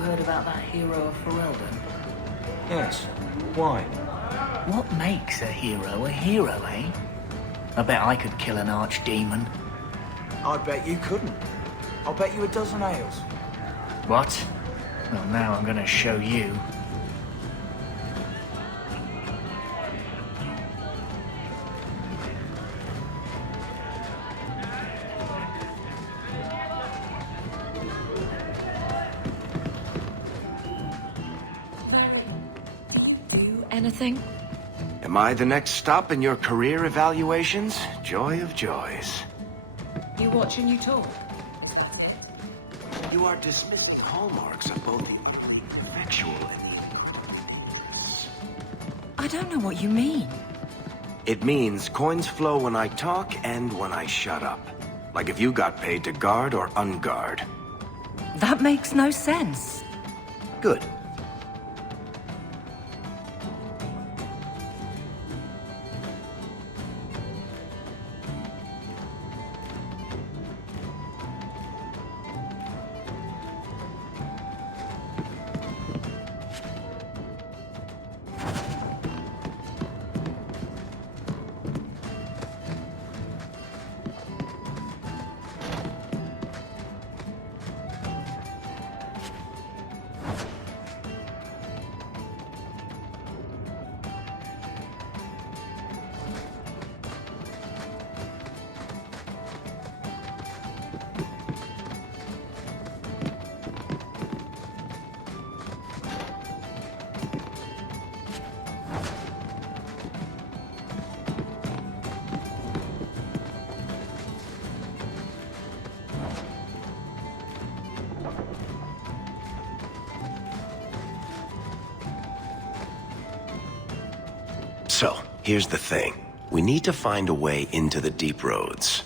heard about that hero of Ferelden? Yes. Why? What makes a hero, eh? I bet I could kill an archdemon. I bet you couldn't. I'll bet you a dozen ales. What? Well, now I'm gonna show you. Anything? Am I the next stop in your career evaluations? Joy of joys. You watch and you talk. You are dismissing hallmarks of both the effectual and the... I don't know what you mean. It means coins flow when I talk and when I shut up. Like if you got paid to guard or unguard. That makes no sense. Good. So, here's the thing. We need to find a way into the deep roads.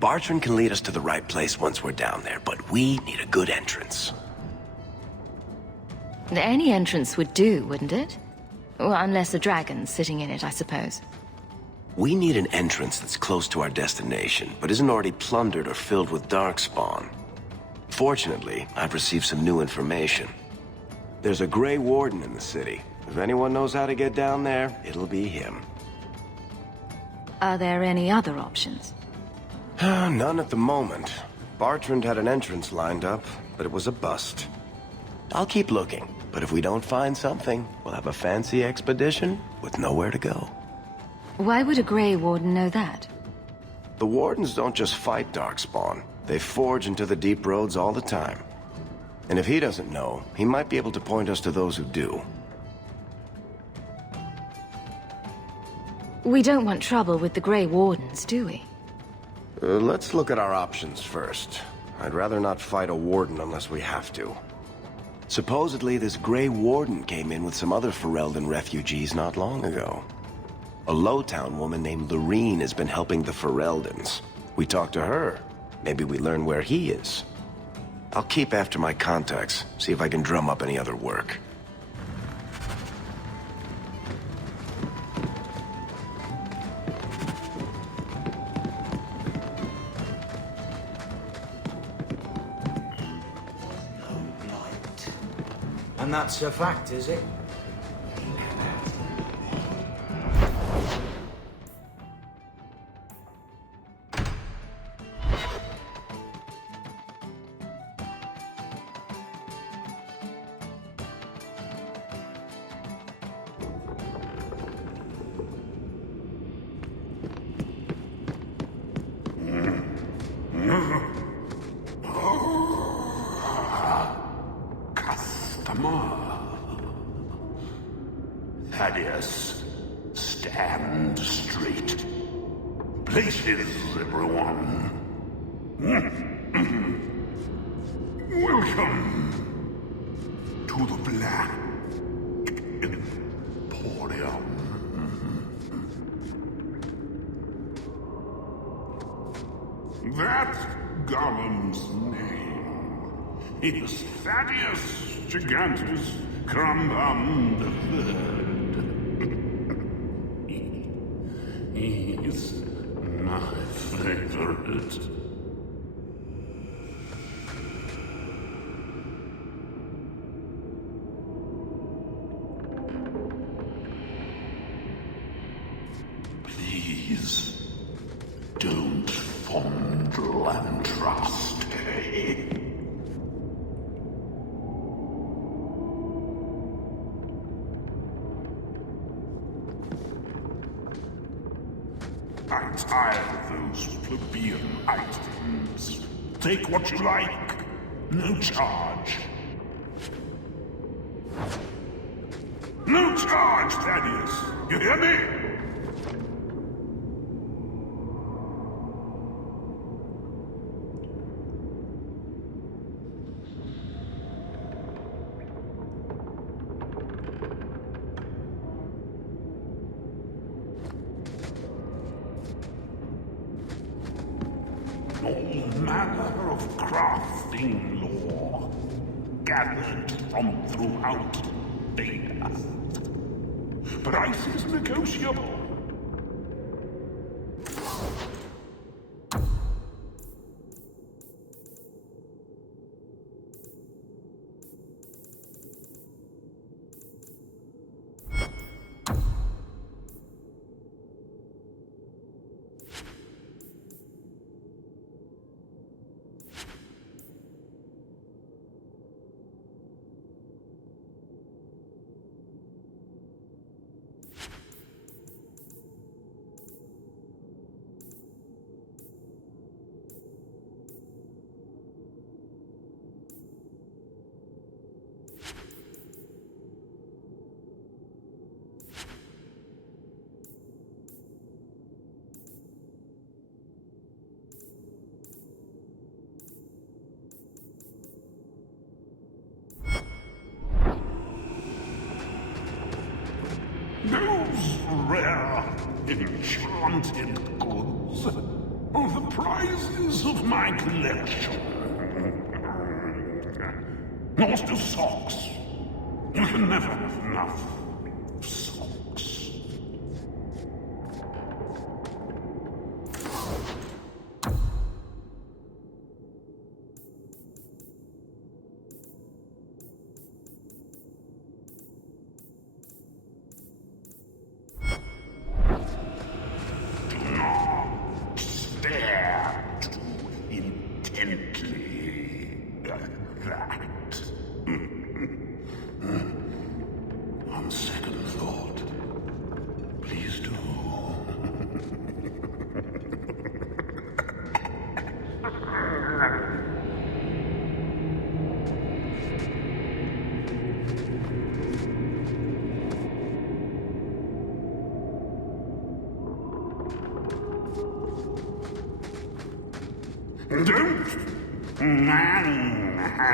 Bartrand can lead us to the right place once we're down there, but we need a good entrance. Any entrance would do, wouldn't it? Well, unless a dragon's sitting in it, I suppose. We need an entrance that's close to our destination, but isn't already plundered or filled with darkspawn. Fortunately, I've received some new information. There's a Grey Warden in the city. If anyone knows how to get down there, it'll be him. Are there any other options? None at the moment. Bartrand had an entrance lined up, but it was a bust. I'll keep looking, but if we don't find something, we'll have a fancy expedition with nowhere to go. Why would a Grey Warden know that? The Wardens don't just fight Darkspawn. They forge into the deep roads all the time. And if he doesn't know, he might be able to point us to those who do. We don't want trouble with the Grey Wardens, do we? Let's look at our options first. I'd rather not fight a Warden unless we have to. Supposedly, this Grey Warden came in with some other Ferelden refugees not long ago. A Lowtown woman named Lorene has been helping the Fereldans. We talk to her. Maybe we learn where he is. I'll keep after my contacts, see if I can drum up any other work. And that's a fact, is it? Thaddeus, stand straight. Places, everyone. Welcome to the Black Emporium. That Golem's name is Thaddeus Gigantus Crumbum III. He's my favorite. Please, don't fondle and trust. I'm tired of those plebeian items. Take what you like. No charge. No charge, Thaddeus. You hear me? All manner of crafting lore gathered from throughout Data. Price is negotiable. Those rare, enchanted goods are the prizes of my collection. As to socks, you can never have enough socks. Stare too intently at that. On second thought, please do. Don't manhandle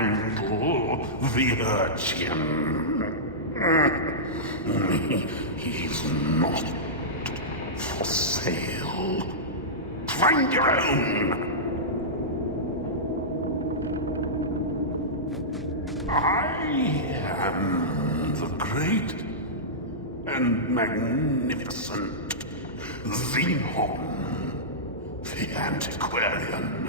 the urchin. He's not for sale. Find your own. I am the great and magnificent Xenon, the antiquarian.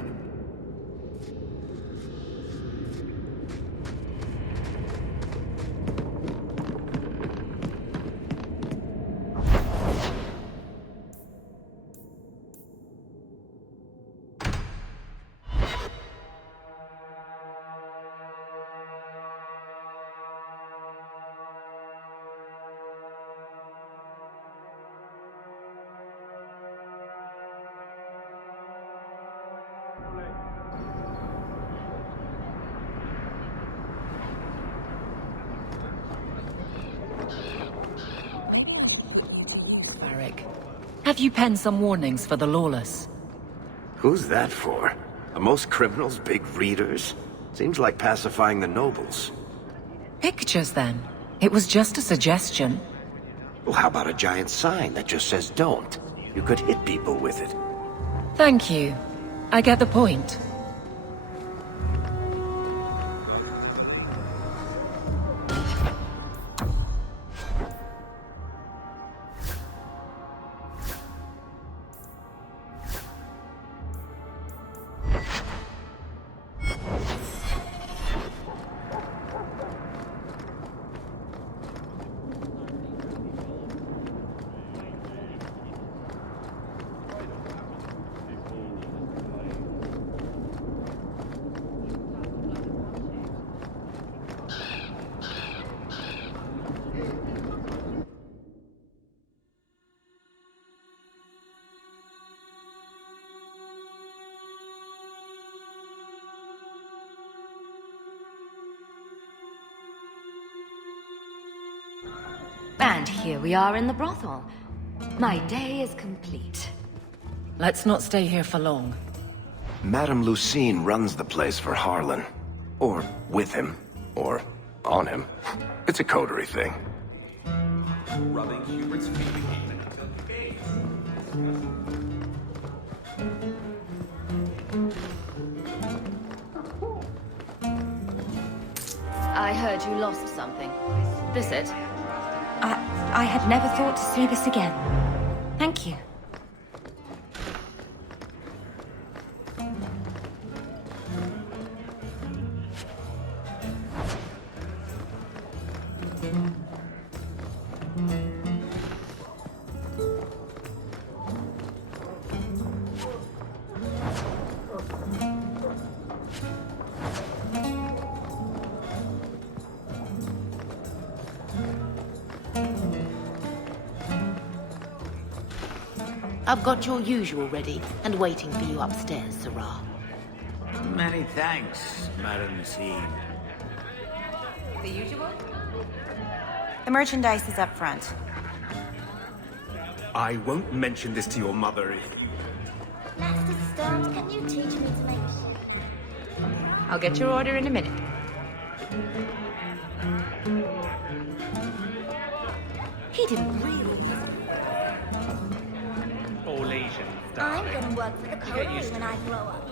Have you penned some warnings for the lawless? Who's that for? Are most criminals big readers? Seems like pacifying the nobles. Pictures, then. It was just a suggestion. Well, how about a giant sign that just says don't? You could hit people with it. Thank you. I get the point. And here we are in the brothel. My day is complete. Let's not stay here for long. Madame Lucine runs the place for Harlan. Or with him. Or on him. It's a coterie thing. Rubbing Hubert's feet again until the gate. I heard you lost something. This it? I had never thought to see this again. Thank you. I've got your usual ready and waiting for you upstairs, Sarah. Many thanks, Madame Lucine. The usual? The merchandise is up front. I won't mention this to your mother. Master Stones, can you teach me to make... I'll get your order in a minute. He didn't realize. All Asian, I'm gonna work for the coterie when I grow up.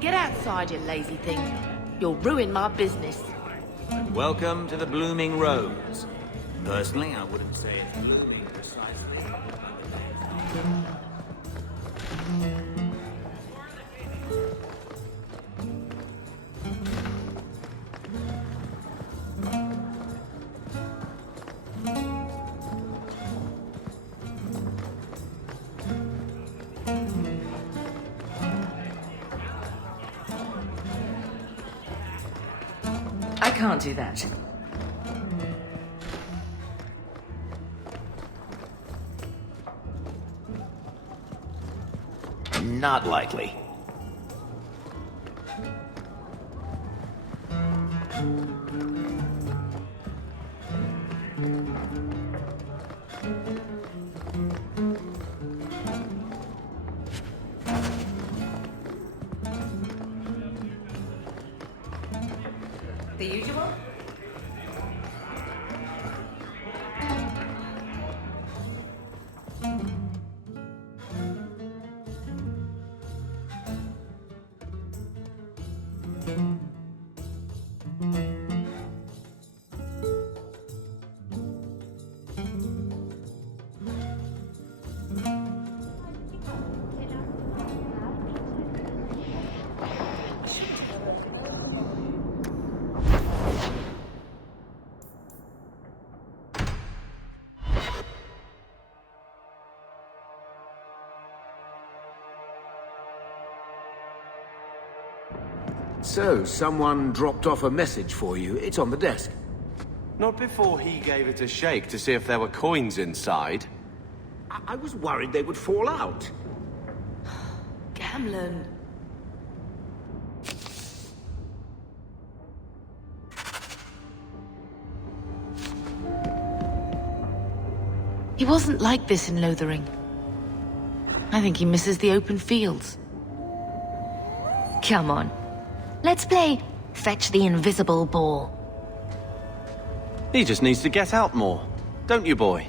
Get outside, you lazy thing. You'll ruin my business. Welcome to the Blooming Rose. Personally, I wouldn't say it's blooming precisely. I can't do that. Not likely. The usual? So, someone dropped off a message for you. It's on the desk. Not before he gave it a shake to see if there were coins inside. I was worried they would fall out. Gamlen. He wasn't like this in Lothering. I think he misses the open fields. Come on. Let's play Fetch the Invisible Ball. He just needs to get out more. Don't you, boy?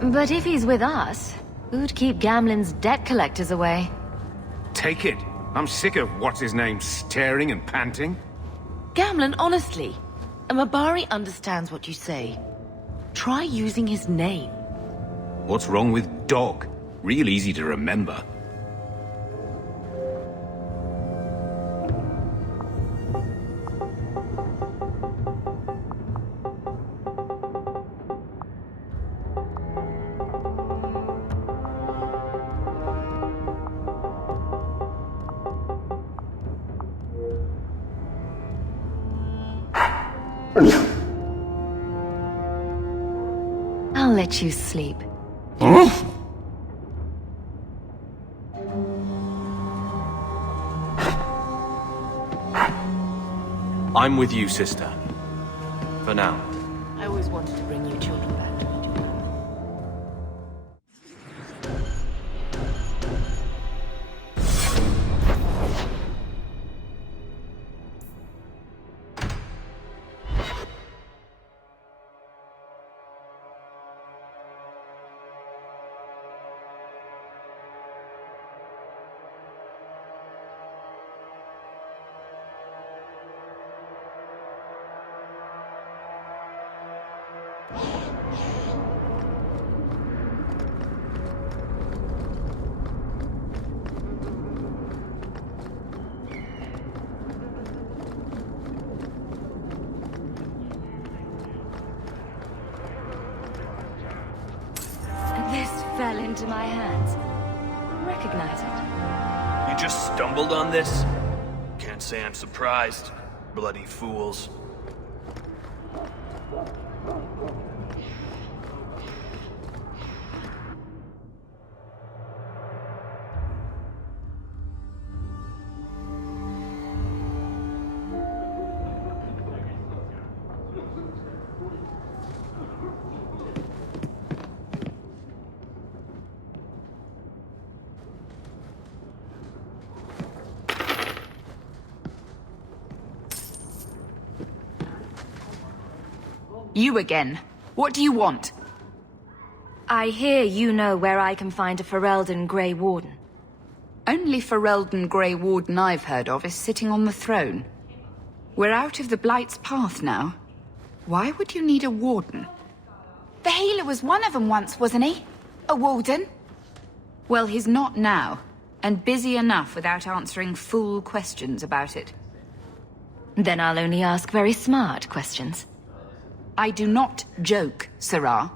But if he's with us, who'd keep Gamlen's debt collectors away? Take it. I'm sick of what's-his-name staring and panting. Gamlen, honestly, a Mabari understands what you say. Try using his name. What's wrong with dog? Real easy to remember. I'll let you sleep. I'm with you, sister. For now. I always wanted to bring you children back to me. This fell into my hands. Recognize it? You just stumbled on this? Can't say I'm surprised. Bloody fools. You again. What do you want? I hear you know where I can find a Ferelden Grey Warden. Only Ferelden Grey Warden I've heard of is sitting on the throne. We're out of the Blight's path now. Why would you need a warden? The healer was one of them once, wasn't he? A warden? Well, he's not now, and busy enough without answering fool questions about it. Then I'll only ask very smart questions. I do not joke, Sirrah.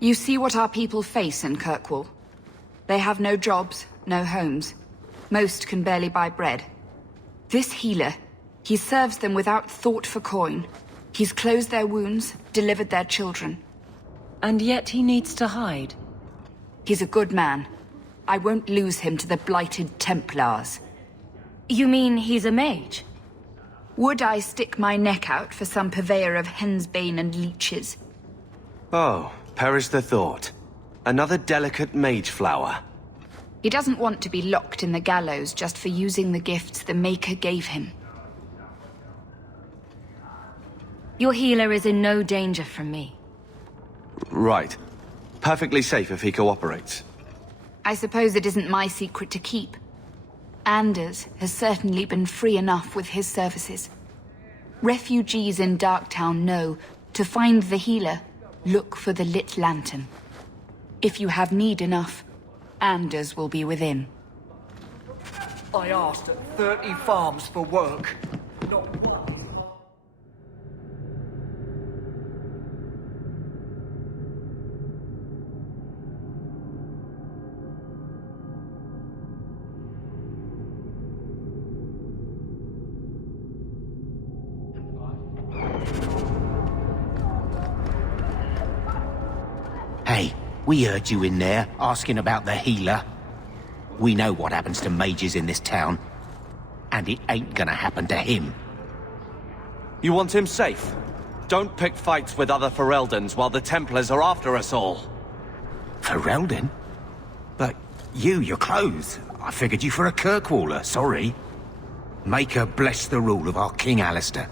You see what our people face in Kirkwall. They have no jobs, no homes. Most can barely buy bread. This healer, he serves them without thought for coin. He's closed their wounds, delivered their children. And yet he needs to hide. He's a good man. I won't lose him to the blighted Templars. You mean he's a mage? Would I stick my neck out for some purveyor of hensbane and leeches? Oh, perish the thought. Another delicate mage flower. He doesn't want to be locked in the gallows just for using the gifts the Maker gave him. Your healer is in no danger from me. Right. Perfectly safe if he cooperates. I suppose it isn't my secret to keep. Anders has certainly been free enough with his services. Refugees in Darktown know, to find the healer, look for the lit lantern. If you have need enough, Anders will be within. I asked 30 farms for work. Not one. Hey, we heard you in there, asking about the healer. We know what happens to mages in this town. And it ain't gonna happen to him. You want him safe? Don't pick fights with other Fereldans while the Templars are after us all. Ferelden? But your clothes. I figured you for a Kirkwaller, sorry. Maker bless the rule of our King Alistair.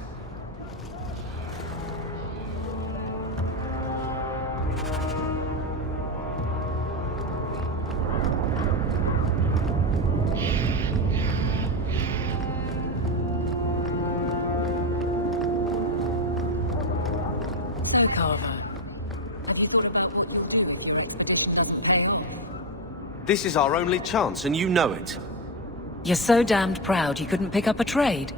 This is our only chance, and you know it. You're so damned proud you couldn't pick up a trade.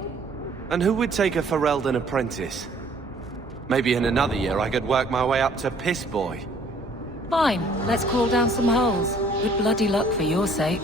And who would take a Ferelden apprentice? Maybe in another year I could work my way up to Piss Boy. Fine, let's crawl down some holes. Good bloody luck for your sake.